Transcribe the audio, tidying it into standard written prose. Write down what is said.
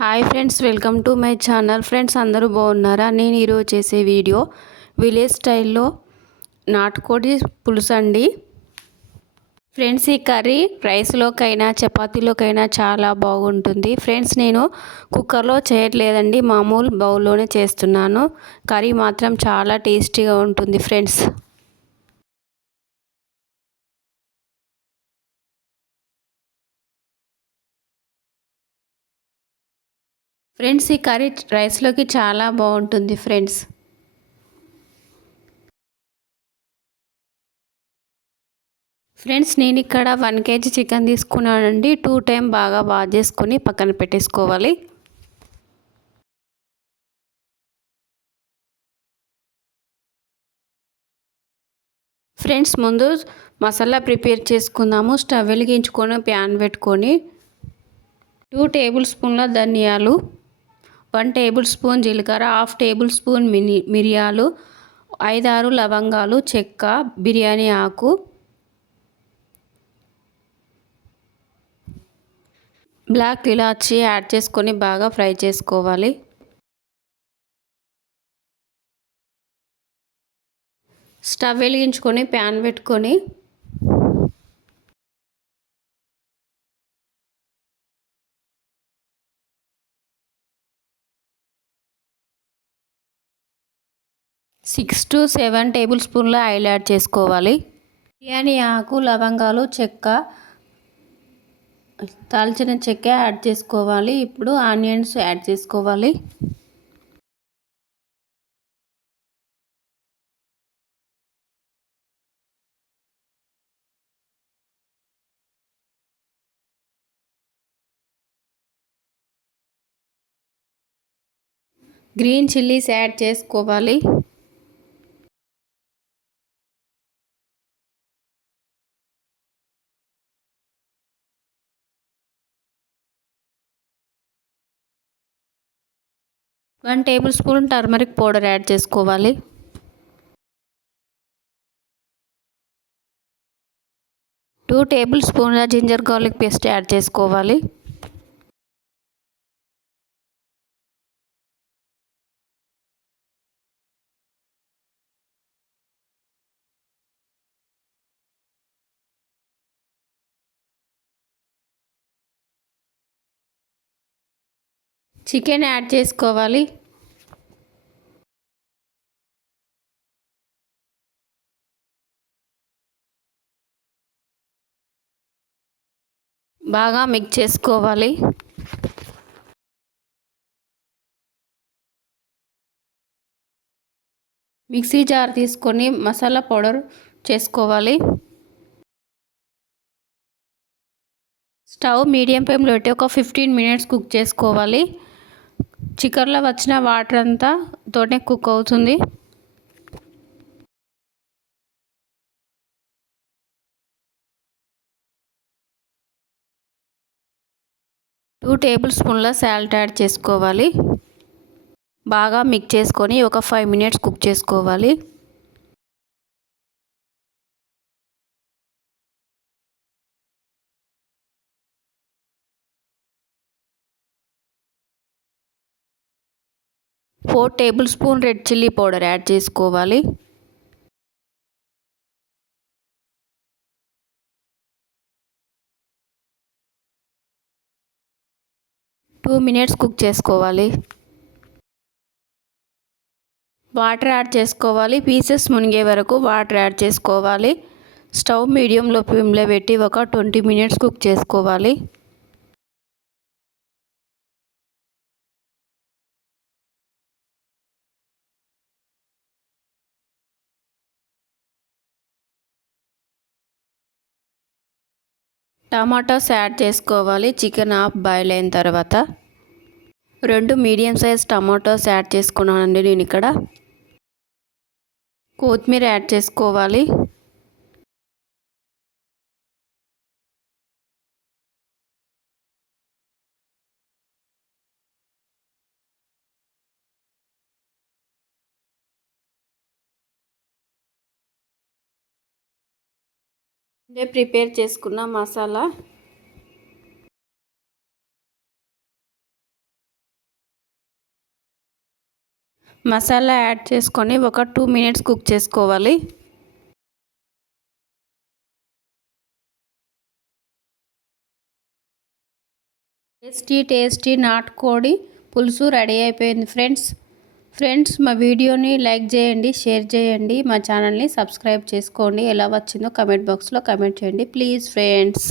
Hi friends, welcome to my channel. Friends అందరూ బాగున్నారా? నేను ఈరోజు చేసే వీడియో విలేజ్ స్టైల్లో నాటుకోడి పులుసు అండి. ఫ్రెండ్స్ ఈ కర్రీ రైస్లోకైనా చపాతీలోకైనా చాలా బాగుంటుంది. ఫ్రెండ్స్ నేను కుక్కర్లో చేయట్లేదండి, మామూలు బౌల్లోనే చేస్తున్నాను. కర్రీ మాత్రం చాలా టేస్టీగా ఉంటుంది ఫ్రెండ్స్. ఫ్రెండ్స్ ఈ కర్రీ రైస్లోకి చాలా బాగుంటుంది ఫ్రెండ్స్. ఫ్రెండ్స్ నేను ఇక్కడ 1 kg చికెన్ తీసుకున్నానండి. 2 టైమ్ బాగా వాష్ చేసుకొని పక్కన పెట్టేసుకోవాలి. ఫ్రెండ్స్ ముందు మసాలా ప్రిపేర్ చేసుకుందాము. స్టవ్ వెలిగించుకొని ప్యాన్ పెట్టుకొని 2 టేబుల్ స్పూన్ల ధనియాలు, 1 టేబుల్ స్పూన్ జీలకర్ర, 1/2 టేబుల్ స్పూన్ మిరియాలు, 5-6 లవంగాలు, చెక్క, బిర్యానీ ఆకు, బ్లాక్ ఇలాచీ యాడ్ చేసుకొని బాగా ఫ్రై చేసుకోవాలి. స్టవ్ వెలిగించుకొని ప్యాన్ పెట్టుకొని సిక్స్ టు 7 టేబుల్ స్పూన్ల ఆయిల్ యాడ్ చేసుకోవాలి. బిర్యానీ ఆకు, లవంగాలు, చెక్క, దాల్చిన చెక్క యాడ్ చేసుకోవాలి. ఇప్పుడు ఆనియన్స్ యాడ్ చేసుకోవాలి. గ్రీన్ చిల్లీస్ యాడ్ చేసుకోవాలి. One table spoon turmeric powder add చేసుకోవాలి. టూ టేబుల్ స్పూన్ల జింజర్ గార్లిక్ పేస్ట్ యాడ్ చేసుకోవాలి. చికెన్ యాడ్ చేసుకోవాలి. బాగా మిక్స్ చేసుకోవాలి. మిక్సీ జార్ తీసుకొని మసాలా పౌడర్ చేసుకోవాలి. స్టవ్ మీడియం ఫ్లేమ్లో పెట్టి ఒక 15 మినిట్స్ కుక్ చేసుకోవాలి. చికెన్లో వచ్చిన వాటర్ అంతా తోనే కుక్ అవుతుంది. టూ టేబుల్ స్పూన్ల సాల్ట్ యాడ్ చేసుకోవాలి. బాగా మిక్స్ చేసుకొని ఒక 5 మినిట్స్ కుక్ చేసుకోవాలి. Four table spoon red chilli powder add చేసుకోవాలి. టూ మినిట్స్ కుక్ చేసుకోవాలి. వాటర్ యాడ్ చేసుకోవాలి. పీసెస్ మునిగే వరకు వాటర్ యాడ్ చేసుకోవాలి. స్టవ్ మీడియంలో ఫ్లేమ్లో పెట్టి ఒక 20 మినిట్స్ కుక్ చేసుకోవాలి. టమాటాస్ యాడ్ చేసుకోవాలి. చికెన్ హాఫ్ బాయిల్ అయిన తర్వాత 2 మీడియం సైజ్ టమాటోస్ యాడ్ చేసుకున్నానండి నేను ఇక్కడ. కొత్తిమీర యాడ్ చేసుకోవాలి. ప్రిపేర్ చేసుకున్న మసాలా మసాలా యాడ్ చేసుకొని ఒక 2 మినిట్స్ కుక్ చేసుకోవాలి. టేస్టీ నాటుకోడి పులుసు రెడీ అయిపోయింది ఫ్రెండ్స్ మా వీడియోని లైక్ చేయండి, షేర్ చేయండి, మా ఛానల్ని సబ్స్క్రైబ్ చేసుకోండి. ఎలా వచ్చిందో కమెంట్ బాక్స్లో కమెంట్ చేయండి ప్లీజ్ ఫ్రెండ్స్.